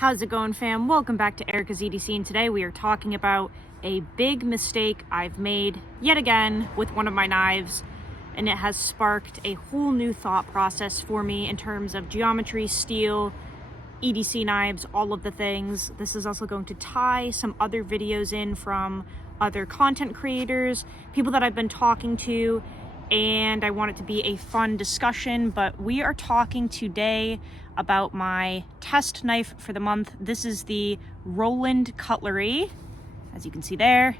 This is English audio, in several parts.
How's it going, fam? Welcome back to Erica's EDC, and today we are talking about a big mistake I've made yet again with one of my knives, and it has sparked a whole new thought process for me in terms of geometry, steel, EDC knives, all of the things. This is also going to tie some other videos in from other content creators, people that I've been talking to, and I want it to be a fun discussion. But we are talking today about my test knife for the month. This is the Rowland Cutlery, as you can see there,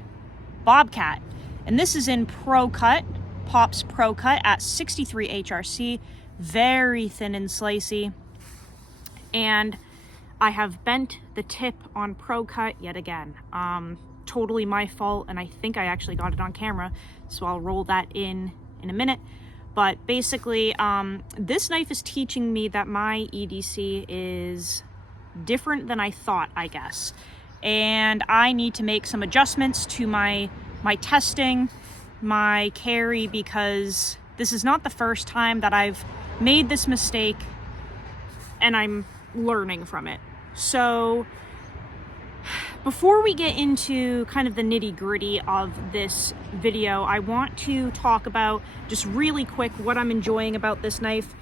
Bobcat, and this is in ProCut, Pop's ProCut at 63 HRC, very thin and slicey. And I have bent the tip on ProCut yet again. Totally my fault, and I think I actually got it on camera, so I'll roll that in a minute. But basically, this knife is teaching me that my EDC is different than I thought, I guess. And I need to make some adjustments to my testing, my carry, because this is not the first time that I've made this mistake, and I'm learning from it. So before we get into kind of the nitty-gritty of this video, I want to talk about just really quick what I'm enjoying about this knife,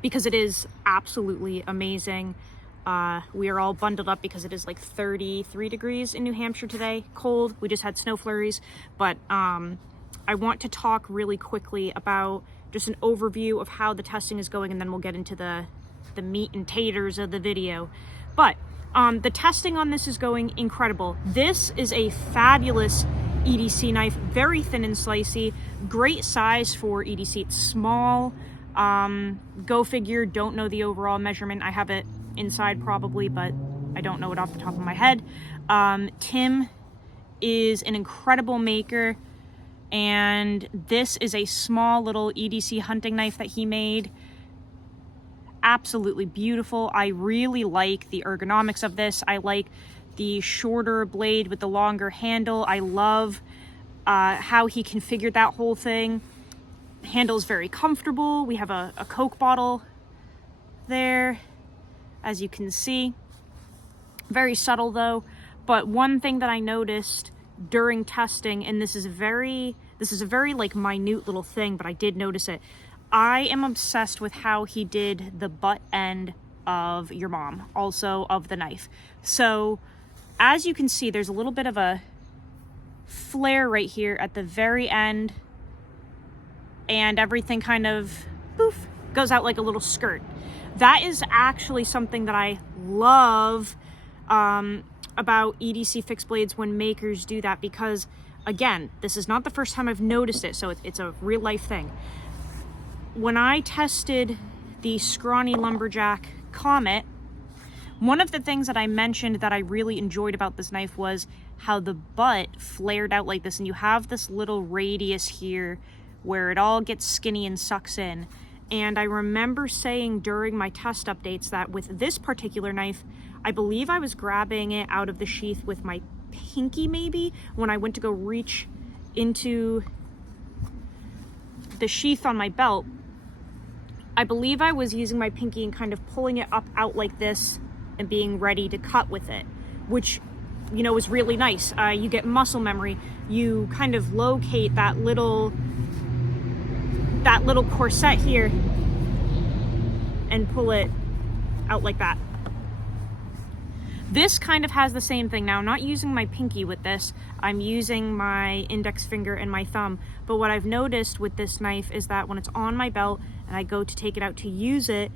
because it is absolutely amazing. We are all bundled up because it is like 33 degrees in New Hampshire today, cold. We just had snow flurries, but I want to talk really quickly about just an overview of how the testing is going, and then we'll get into the meat and taters of the video. But the testing on this is going incredible. This is a fabulous EDC knife, very thin and slicey, great size for EDC. It's small, go figure, don't know the overall measurement. I have it inside probably, but I don't know it off the top of my head. Tim is an incredible maker, and this is a small little EDC hunting knife that he made. Absolutely beautiful. I really like the ergonomics of this. I like the shorter blade with the longer handle. I love how he configured that whole thing. The handle is very comfortable. We have a Coke bottle there, as you can see. Very subtle though. But one thing that I noticed during testing, and this is a very like minute little thing, but I did notice it. I am obsessed with how he did the butt end of your mom, also of the knife. So as you can see, there's a little bit of a flare right here at the very end, and everything kind of poof goes out like a little skirt. That is actually something that I love about EDC fixed blades when makers do that, because again, this is not the first time I've noticed it, so it's a real life thing. When I tested the Scrawny Lumberjack Comet, one of the things that I mentioned that I really enjoyed about this knife was how the butt flared out like this, and you have this little radius here where it all gets skinny and sucks in. And I remember saying during my test updates that with this particular knife, I believe I was grabbing it out of the sheath with my pinky maybe, when I went to go reach into the sheath on my belt. I believe I was using my pinky and kind of pulling it up out like this and being ready to cut with it, which, you know, was really nice. You get muscle memory. You kind of locate that little corset here and pull it out like that. This kind of has the same thing. Now, I'm not using my pinky with this. I'm using my index finger and my thumb. But what I've noticed with this knife is that when it's on my belt and I go to take it out to use it,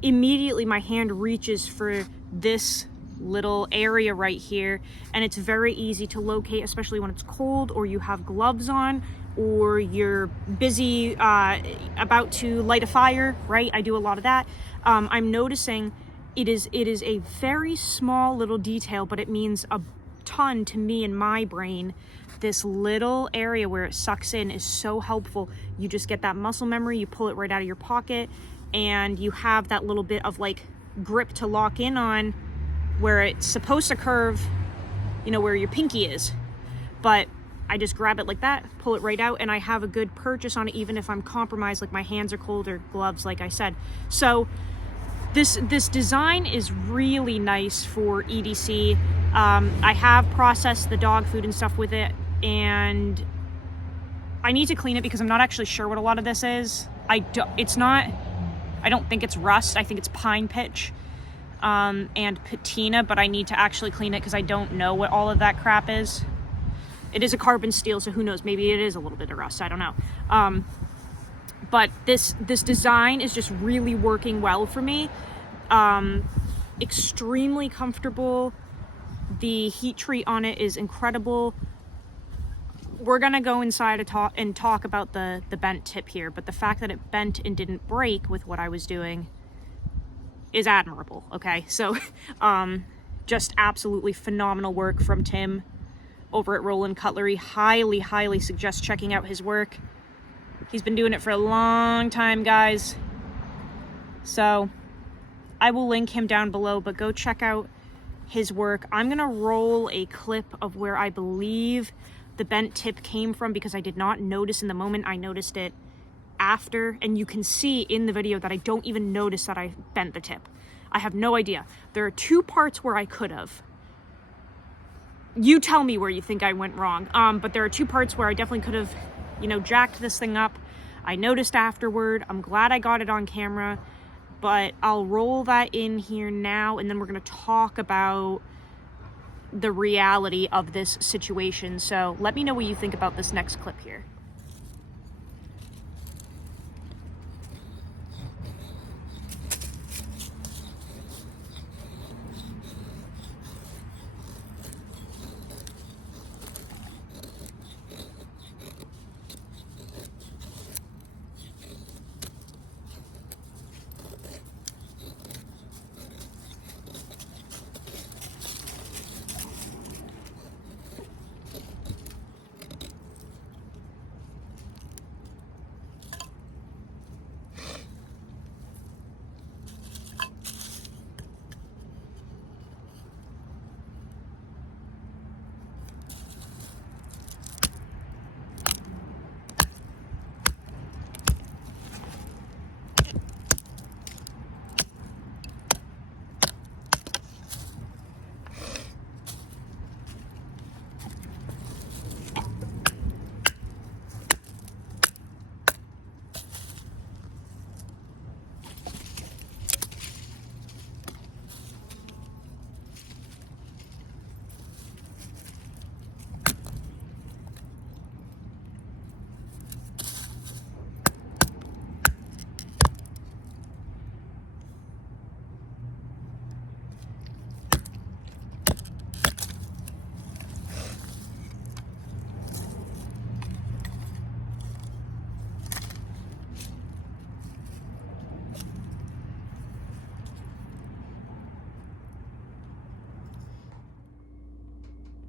immediately my hand reaches for this little area right here, and it's very easy to locate, especially when it's cold or you have gloves on or you're busy about to light a fire, right? I do a lot of that. I'm noticing it is a very small little detail, but it means a ton to me in my brain. This little area where it sucks in is so helpful. You just get that muscle memory, you pull it right out of your pocket, and you have that little bit of like grip to lock in on where it's supposed to curve, you know, where your pinky is. But I just grab it like that, pull it right out, and I have a good purchase on it, even if I'm compromised, like my hands are cold or gloves, like I said. So This design is really nice for EDC. I have processed the dog food and stuff with it, and I need to clean it because I'm not actually sure what a lot of this is. I don't think it's rust. I think it's pine pitch and patina, but I need to actually clean it because I don't know what all of that crap is. It is a carbon steel, so who knows? Maybe it is a little bit of rust. I don't know. But this design is just really working well for me. Extremely comfortable. The heat treat on it is incredible. We're gonna go inside and talk about the bent tip here, but the fact that it bent and didn't break with what I was doing is admirable, okay? So, just absolutely phenomenal work from Tim over at Rowland Cutlery. Highly, highly suggest checking out his work. He's been doing it for a long time, guys. So, I will link him down below, but go check out his work. I'm gonna roll a clip of where I believe the bent tip came from because I did not notice in the moment. I noticed it after, and you can see in the video that I don't even notice that I bent the tip. I have no idea. There are two parts where I could have. You tell me where you think I went wrong. But there are two parts where I definitely could have, jacked this thing up. I noticed afterward. I'm glad I got it on camera, but I'll roll that in here now, and then we're gonna talk about the reality of this situation. So let me know what you think about this next clip here.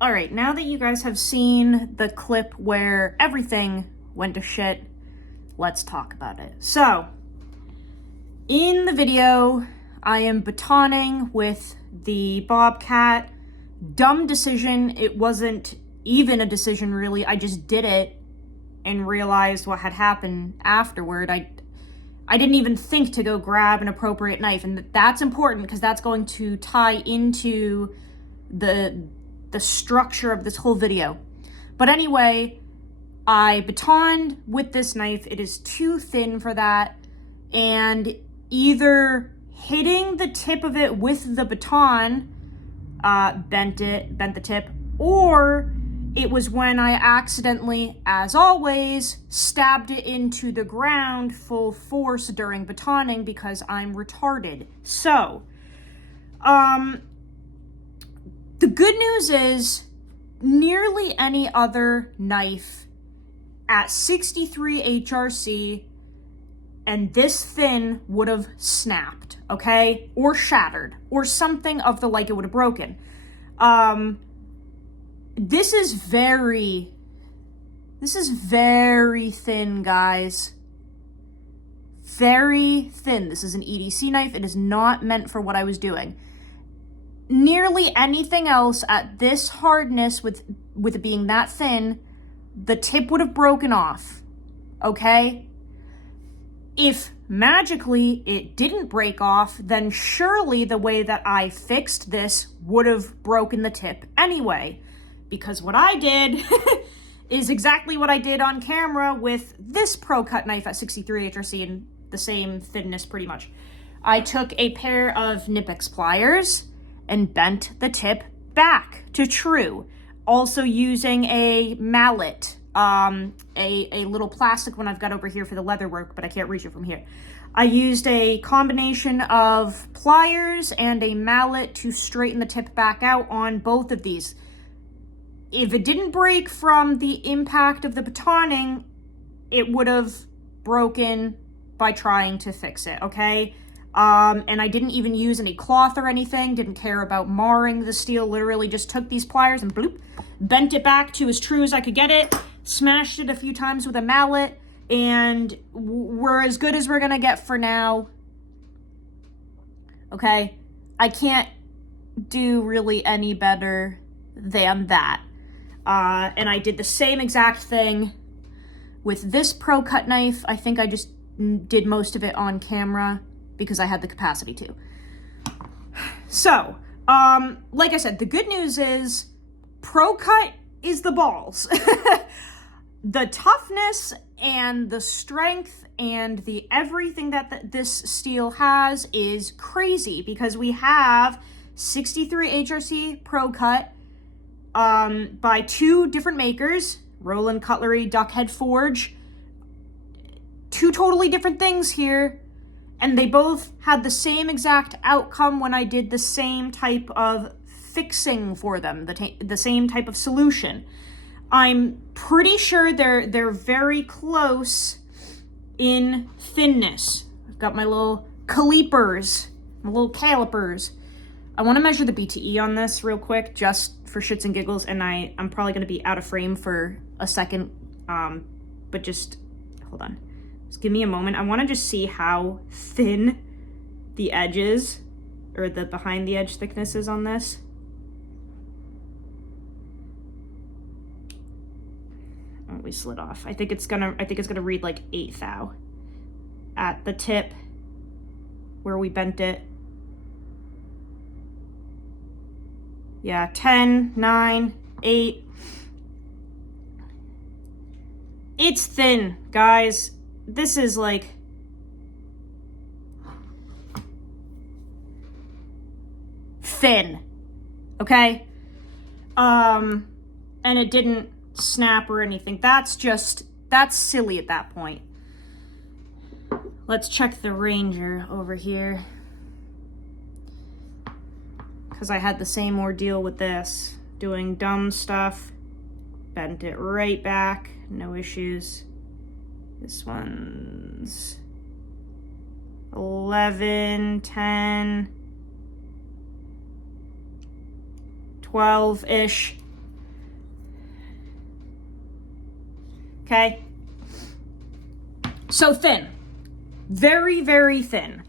All right, now that you guys have seen the clip where everything went to shit, let's talk about it. So, in the video, I am batoning with the Bobcat. Dumb decision. It wasn't even a decision, really. I just did it and realized what had happened afterward. I didn't even think to go grab an appropriate knife, and that's important because that's going to tie into the structure of this whole video. But anyway, I batoned with this knife. It is too thin for that, and either hitting the tip of it with the baton bent the tip, or it was when I accidentally, as always, stabbed it into the ground full force during batoning because I'm retarded. So, the good news is nearly any other knife at 63 HRC and this thin would have snapped, okay? Or shattered, or something of the like. It would have broken. This is very thin, guys. Very thin. This is an EDC knife. It is not meant for what I was doing. Nearly anything else at this hardness, with it being that thin, the tip would have broken off, okay? If magically it didn't break off, then surely the way that I fixed this would have broken the tip anyway. Because what I did is exactly what I did on camera with this ProCut knife at 63 HRC and the same thinness pretty much. I took a pair of Knipex pliers and bent the tip back to true. Also using a mallet, a little plastic one I've got over here for the leather work, but I can't reach it from here. I used a combination of pliers and a mallet to straighten the tip back out on both of these. If it didn't break from the impact of the batoning, it would have broken by trying to fix it, okay? And I didn't even use any cloth or anything, didn't care about marring the steel, literally just took these pliers and bloop, bent it back to as true as I could get it, smashed it a few times with a mallet, and we're as good as we're gonna get for now. Okay? I can't do really any better than that. And I did the same exact thing with this ProCut knife. I think I just did most of it on camera because I had the capacity to. So, like I said, the good news is ProCut is the balls. The toughness and the strength and the everything that this steel has is crazy because we have 63 HRC ProCut by two different makers, Rowland, Cutlery, Duckhead Forge. Two totally different things here, and they both had the same exact outcome when I did the same type of fixing for them, the same type of solution. I'm pretty sure they're very close in thinness. I've got my little calipers, my little calipers. I want to measure the BTE on this real quick, just for shits and giggles, and I'm probably going to be out of frame for a second, but just hold on. Just give me a moment. I want to just see how thin the edges, or the behind the edge thickness is on this. Oh, we slid off. I think it's gonna read like 8 thou at the tip where we bent it. Yeah, 10, 9, 8. It's thin, guys. This is like thin, okay? And it didn't snap or anything. That's silly at that point. Let's check the Ranger over here, because I had the same ordeal with this, doing dumb stuff. Bent it right back, no issues. This one's 11, 10, 12-ish. Okay? So thin. Very, very thin.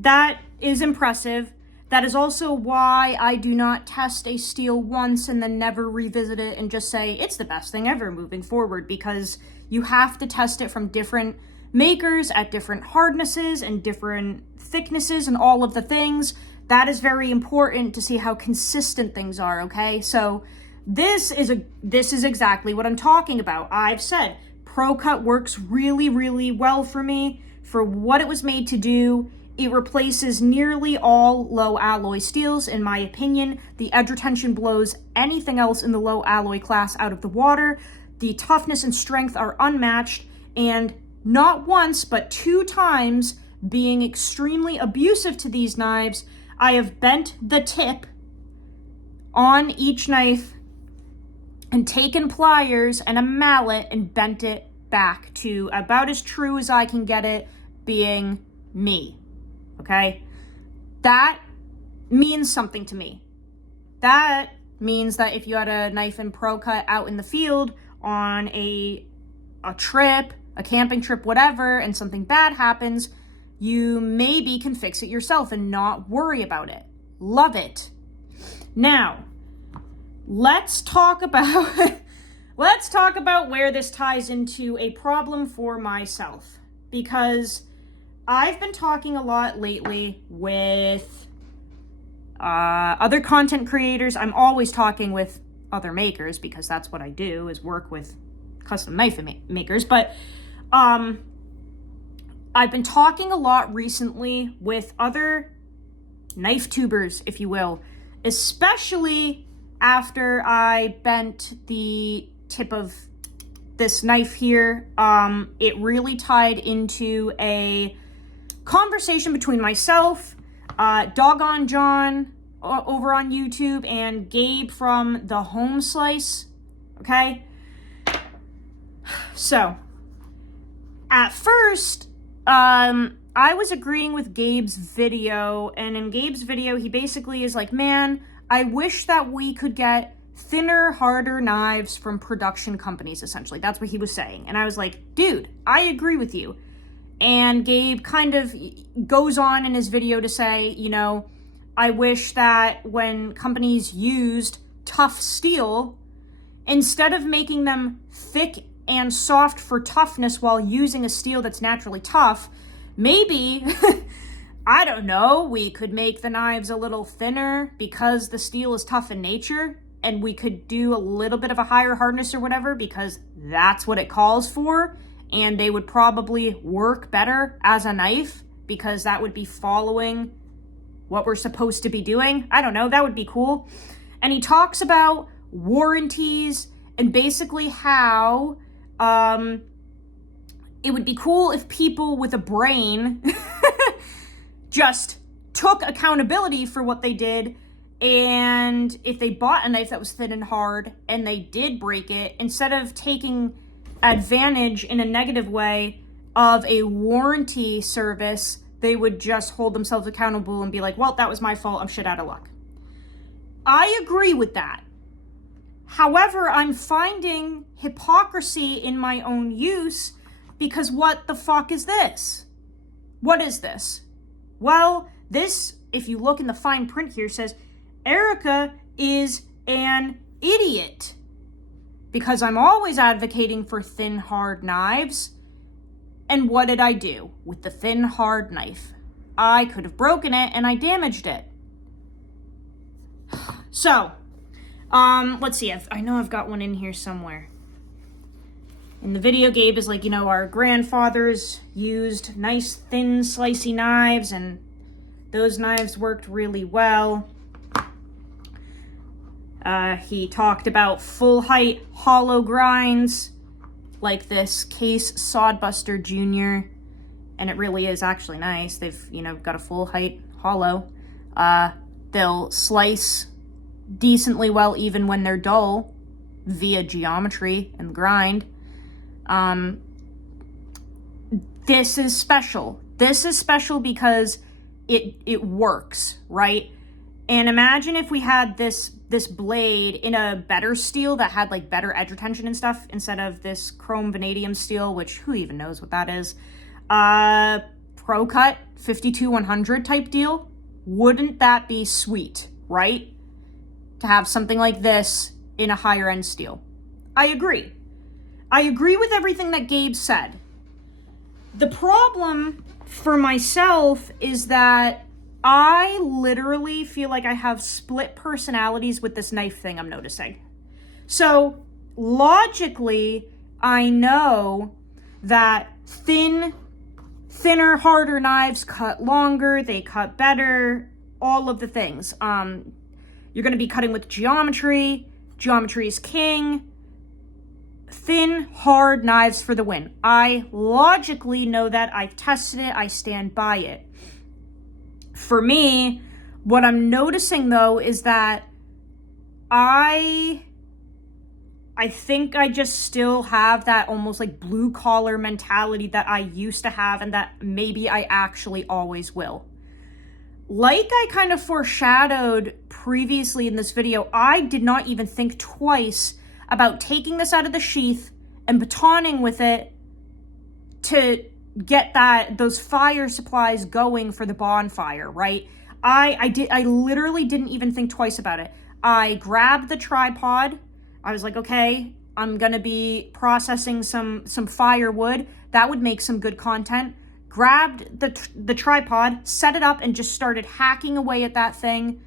That is impressive. That is also why I do not test a steel once and then never revisit it and just say it's the best thing ever moving forward, because you have to test it from different makers at different hardnesses and different thicknesses and all of the things. That is very important to see how consistent things are, okay? So this is exactly what I'm talking about. I've said ProCut works really, really well for me for what it was made to do. It replaces nearly all low alloy steels, in my opinion. The edge retention blows anything else in the low alloy class out of the water. The toughness and strength are unmatched, and not once, but 2 times, being extremely abusive to these knives, I have bent the tip on each knife and taken pliers and a mallet and bent it back to about as true as I can get it, being me. Okay? That means something to me. That means that if you had a knife and ProCut out in the field on a trip, a camping trip, whatever, and something bad happens, you maybe can fix it yourself and not worry about it. Love it. Now, let's talk about let's talk about where this ties into a problem for myself. Because I've been talking a lot lately with other content creators. I'm always talking with other makers because that's what I do, is work with custom knife makers. But I've been talking a lot recently with other knife tubers, if you will, especially after I bent the tip of this knife here. It really tied into a conversation between myself, Doggone John over on YouTube, and Gabe from the Home Slice. Okay? So, at first, I was agreeing with Gabe's video, and in Gabe's video, he basically is like, man, I wish that we could get thinner, harder knives from production companies, essentially. That's what he was saying. And I was like, dude, I agree with you. And Gabe kind of goes on in his video to say, you know, I wish that when companies used tough steel, instead of making them thick and soft for toughness while using a steel that's naturally tough, maybe, I don't know, we could make the knives a little thinner because the steel is tough in nature, and we could do a little bit of a higher hardness or whatever because that's what it calls for, and they would probably work better as a knife because that would be following what we're supposed to be doing. I don't know, that would be cool. And he talks about warranties and basically how it would be cool if people with a brain just took accountability for what they did, and if they bought a knife that was thin and hard and they did break it, instead of taking advantage in a negative way of a warranty service, they would just hold themselves accountable and be like, well, that was my fault, I'm shit out of luck. I agree with that. However, I'm finding hypocrisy in my own use, because what the fuck is this? What is this? Well, this, if you look in the fine print here, says, Erica is an idiot. Because I'm always advocating for thin, hard knives. And what did I do with the thin, hard knife? I could have broken it and I damaged it. So, let's see. I know I've got one in here somewhere. In the video, Gabe is like, you know, our grandfathers used nice, thin, slicey knives, and those knives worked really well. He talked about full height hollow grinds, like this Case Sodbuster Jr., and it really is actually nice. They've, you know, got a full height hollow. They'll slice decently well even when they're dull via geometry and grind. This is special. This is special because it works, right? And imagine if we had this blade in a better steel that had like better edge retention and stuff instead of this chrome vanadium steel, which who even knows what that is. ProCut 52-100 type deal. Wouldn't that be sweet, right? To have something like this in a higher end steel. I agree. I agree with everything that Gabe said. The problem for myself is that I literally feel like I have split personalities with this knife thing I'm noticing. So, logically, I know that thinner, harder knives cut longer, they cut better, all of the things. You're going to be cutting with geometry. Geometry is king. Thin, hard knives for the win. I logically know that. I've tested it. I stand by it. For me, what I'm noticing though is that I think I just still have that almost like blue collar mentality that I used to have, and that maybe I actually always will. Like I kind of foreshadowed previously in this video, I did not even think twice about taking this out of the sheath and batoning with it to get those fire supplies going for the bonfire, right? I literally didn't even think twice about it. I grabbed the tripod. I was like, okay, I'm gonna be processing some firewood. That would make some good content. Grabbed the tripod, set it up, and just started hacking away at that thing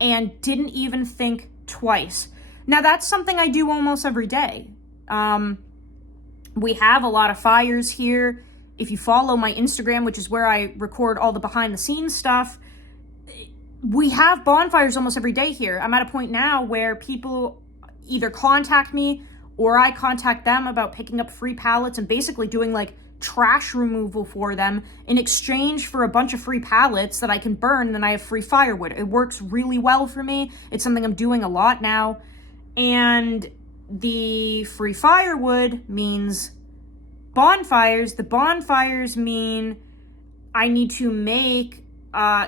and didn't even think twice. Now, that's something I do almost every day. We have a lot of fires here. If you follow my Instagram, which is where I record all the behind the scenes stuff, we have bonfires almost every day here. I'm at a point now where people either contact me or I contact them about picking up free pallets and basically doing like trash removal for them in exchange for a bunch of free pallets that I can burn, and then I have free firewood. It works really well for me. It's something I'm doing a lot now. And the free firewood means bonfires. The bonfires mean I need to make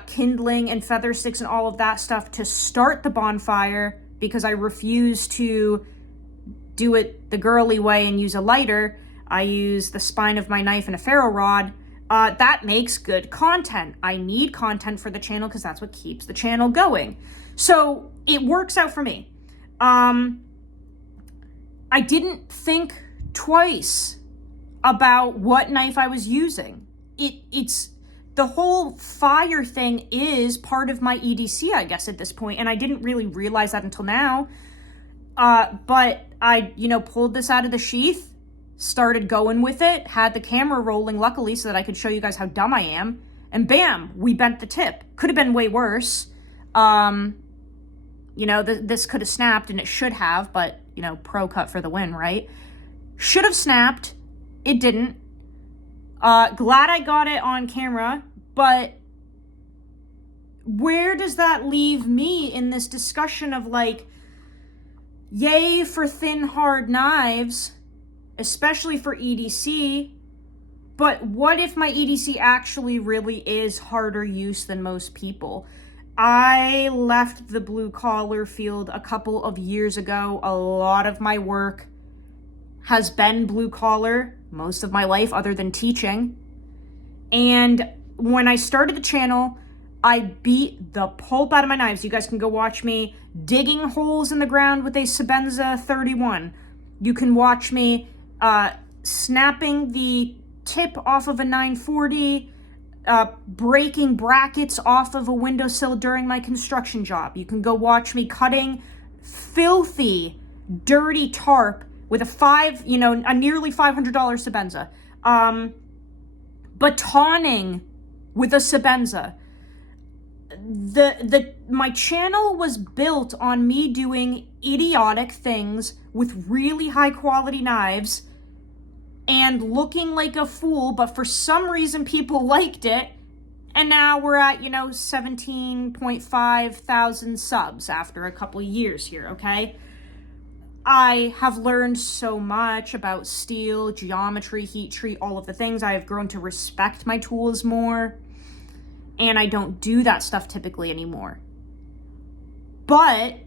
kindling and feather sticks and all of that stuff to start the bonfire, because I refuse to do it the girly way and use a lighter. I use the spine of my knife and a ferro rod. That makes good content. I need content for the channel because that's what keeps the channel going. So it works out for me. I didn't think twice about what knife I was using. It's the whole fire thing is part of my EDC, I guess, at this point, and I didn't really realize that until now. But I, pulled this out of the sheath, started going with it, had the camera rolling, luckily, so that I could show you guys how dumb I am, and bam, we bent the tip. Could have been way worse. This could have snapped, and it should have, but, ProCut for the win, right? Should have snapped. It didn't. Glad I got it on camera, but where does that leave me in this discussion of like, yay for thin, hard knives, especially for EDC, but what if my EDC actually really is harder use than most people? I left the blue collar field a couple of years ago. A lot of my work has been blue collar most of my life other than teaching. And when I started the channel, I beat the pulp out of my knives. You guys can go watch me digging holes in the ground with a Sebenza 31. You can watch me snapping the tip off of a 940, breaking brackets off of a windowsill during my construction job. You can go watch me cutting filthy, dirty tarp with a nearly $500 Sebenza. Batoning with a Sebenza. My channel was built on me doing idiotic things with really high quality knives and looking like a fool, but for some reason people liked it, and now we're at 17.5 thousand subs after a couple of years here. Okay, I have learned so much about steel, geometry, heat treat, all of the things. I have grown to respect my tools more, and I don't do that stuff typically anymore. But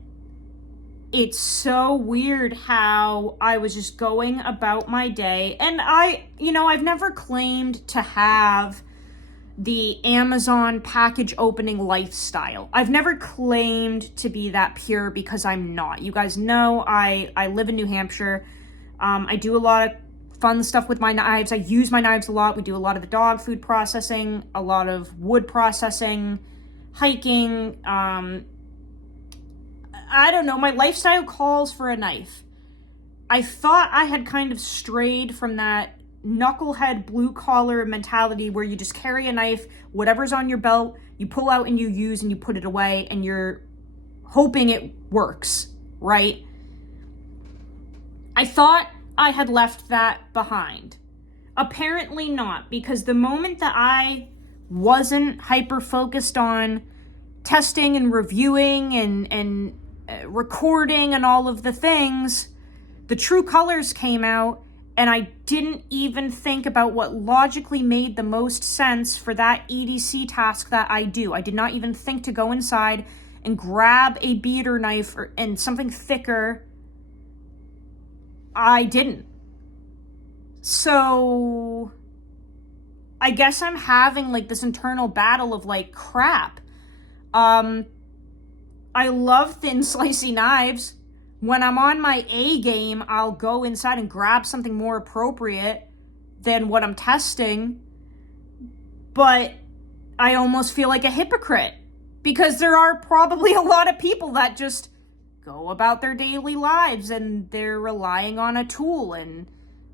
it's so weird how I was just going about my day, and I've never claimed to have the Amazon package opening lifestyle. I've never claimed to be that pure, because I'm not. You guys know I live in New Hampshire. I do a lot of fun stuff with my knives. I use my knives a lot. We do a lot of the dog food processing, a lot of wood processing, hiking. I don't know, my lifestyle calls for a knife. I thought I had kind of strayed from that knucklehead blue collar mentality where you just carry a knife, whatever's on your belt, you pull out and you use and you put it away, and you're hoping it works, right? I thought I had left that behind. Apparently not, because the moment that I wasn't hyper focused on testing and reviewing and recording and all of the things, the true colors came out, and I didn't even think about what logically made the most sense for that EDC task that I do. I did not even think to go inside and grab a beater knife and something thicker. I didn't. So I guess I'm having like this internal battle of like, crap. I love thin slicey knives. When I'm on my A game, I'll go inside and grab something more appropriate than what I'm testing. But I almost feel like a hypocrite because there are probably a lot of people that just go about their daily lives and they're relying on a tool and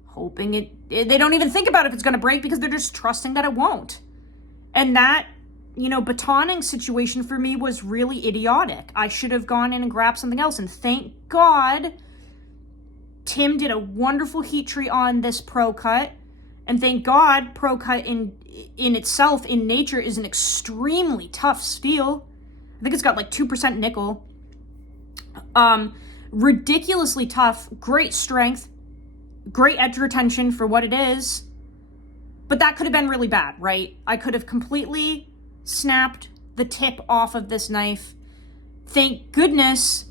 hoping they don't even think about if it's going to break because they're just trusting that it won't. And that, batoning situation for me was really idiotic. I should have gone in and grabbed something else. And thank God Tim did a wonderful heat treat on this ProCut. And thank God ProCut in itself, in nature, is an extremely tough steel. I think it's got like 2% nickel. Ridiculously tough, great strength, great edge retention for what it is. But that could have been really bad, right? I could have completely snapped the tip off of this knife. Thank goodness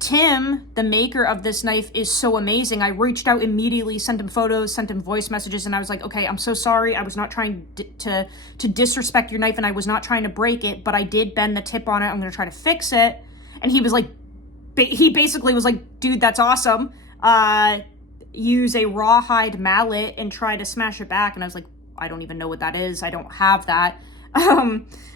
Tim, the maker of this knife, is so amazing. I reached out immediately, sent him photos, sent him voice messages, and I was like, okay, I'm so sorry. I was not trying to disrespect your knife, and I was not trying to break it, but I did bend the tip on it. I'm going to try to fix it. And he was like, he basically was like, dude, that's awesome. Use a rawhide mallet and try to smash it back. And I was like, I don't even know what that is. I don't have that.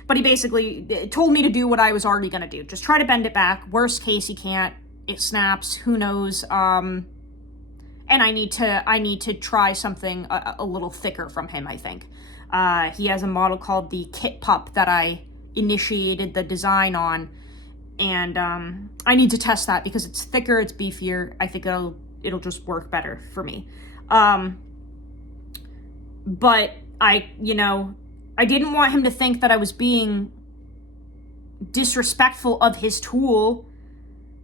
But he basically told me to do what I was already going to do. Just try to bend it back. Worst case, he can't. It snaps. Who knows? And I need to try something a little thicker from him, I think. He has a model called the Kit Pup that I initiated the design on. And I need to test that because it's thicker, it's beefier. I think it'll just work better for me. But I didn't want him to think that I was being disrespectful of his tool.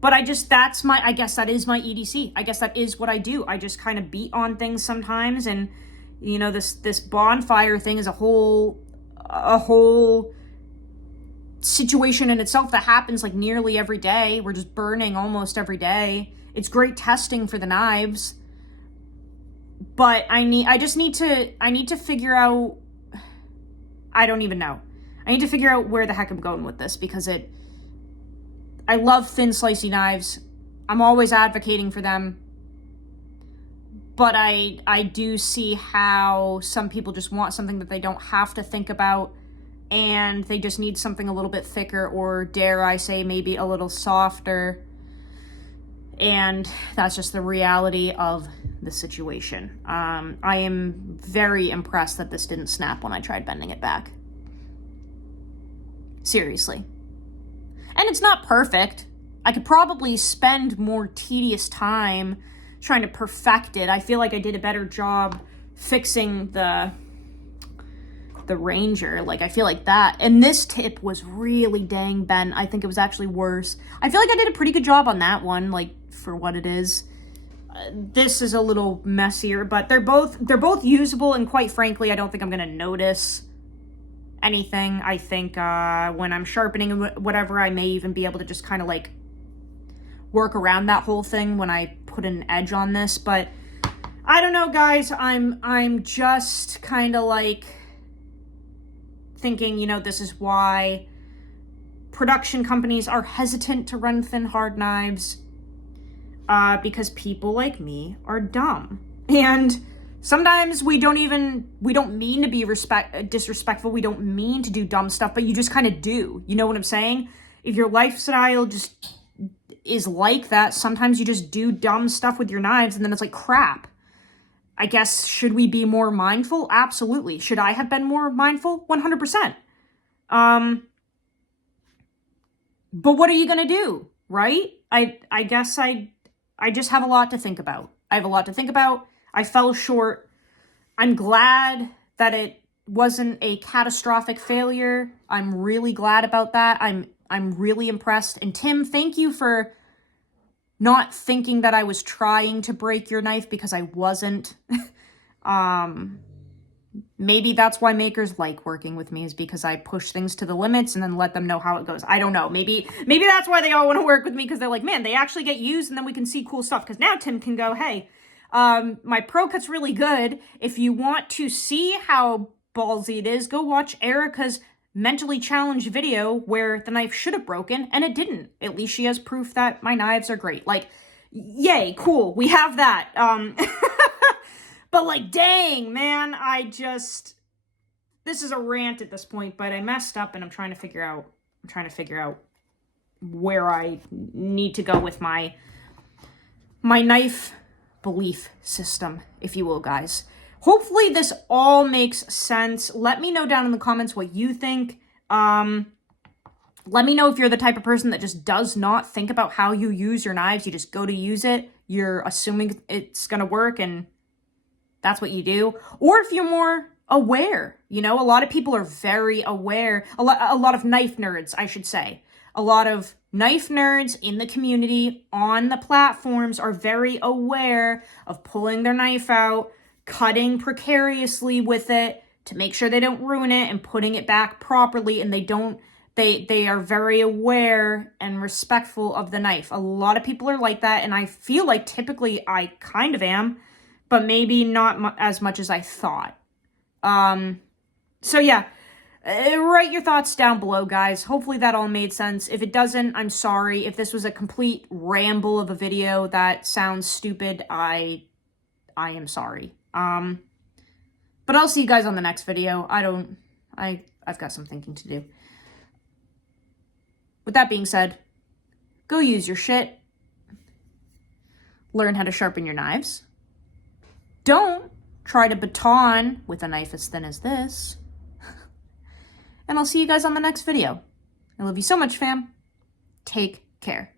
But I guess that is my EDC. I guess that is what I do. I just kind of beat on things sometimes. And, this bonfire thing is a whole situation in itself that happens like nearly every day. We're just burning almost every day. It's great testing for the knives. But I need to figure out, I don't even know. I need to figure out where the heck I'm going with this because I love thin slicey knives. I'm always advocating for them. But I do see how some people just want something that they don't have to think about and they just need something a little bit thicker or, dare I say, maybe a little softer. And that's just the reality of the situation. I am very impressed that this didn't snap when I tried bending it back. Seriously. And it's not perfect. I could probably spend more tedious time trying to perfect it. I feel like I did a better job fixing the Ranger. Like, I feel like that. And this tip was really dang bent. I think it was actually worse. I feel like I did a pretty good job on that one, like, for what it is. This is a little messier, but they're both usable, and quite frankly, I don't think I'm going to notice anything. I think when I'm sharpening and whatever, I may even be able to just kind of, like, work around that whole thing when I put an edge on this. But I don't know, guys. I'm just kind of, like, thinking, this is why production companies are hesitant to run thin, hard knives, because people like me are dumb. And sometimes we don't mean to be disrespectful. We don't mean to do dumb stuff, but you just kind of do. You know what I'm saying? If your lifestyle just is like that, sometimes you just do dumb stuff with your knives, and then it's like crap. I guess, should we be more mindful? Absolutely. Should I have been more mindful? 100%. But what are you going to do, right? I guess I just have a lot to think about. I have a lot to think about. I fell short. I'm glad that it wasn't a catastrophic failure. I'm really glad about that. I'm really impressed. And Tim, thank you for not thinking that I was trying to break your knife, because I wasn't. Maybe that's why makers like working with me, is because I push things to the limits and then let them know how it goes. I don't know. Maybe that's why they all want to work with me, because they're like, man, they actually get used, and then we can see cool stuff. Because now Tim can go, hey, my ProCut's really good. If you want to see how ballsy it is, go watch Erica's mentally challenged video where the knife should have broken and it didn't. At least she has proof that my knives are great. Like, Yay, cool, we have that. But like, dang, man, this is a rant at this point, but I messed up and I'm trying to figure out where I need to go with my knife belief system, if you will, guys. Hopefully this all makes sense. Let me know down in the comments what you think. Let me know if you're the type of person that just does not think about how you use your knives. You just go to use it. You're assuming it's going to work and that's what you do. Or if you're more aware, you know, a lot of people are very aware. A lot of knife nerds, I should say. A lot of knife nerds in the community on the platforms are very aware of pulling their knife out, cutting precariously with it to make sure they don't ruin it, and putting it back properly, and they are very aware and respectful of the knife. A lot of people are like that, and I feel like typically I kind of am, but maybe not as much as I thought. So yeah, write your thoughts down below, guys. Hopefully that all made sense. If it doesn't, I'm sorry. If this was a complete ramble of a video that sounds stupid, I am sorry. But I'll see you guys on the next video. I've got some thinking to do. With that being said, go use your shit. Learn how to sharpen your knives. Don't try to baton with a knife as thin as this. And I'll see you guys on the next video. I love you so much, fam. Take care.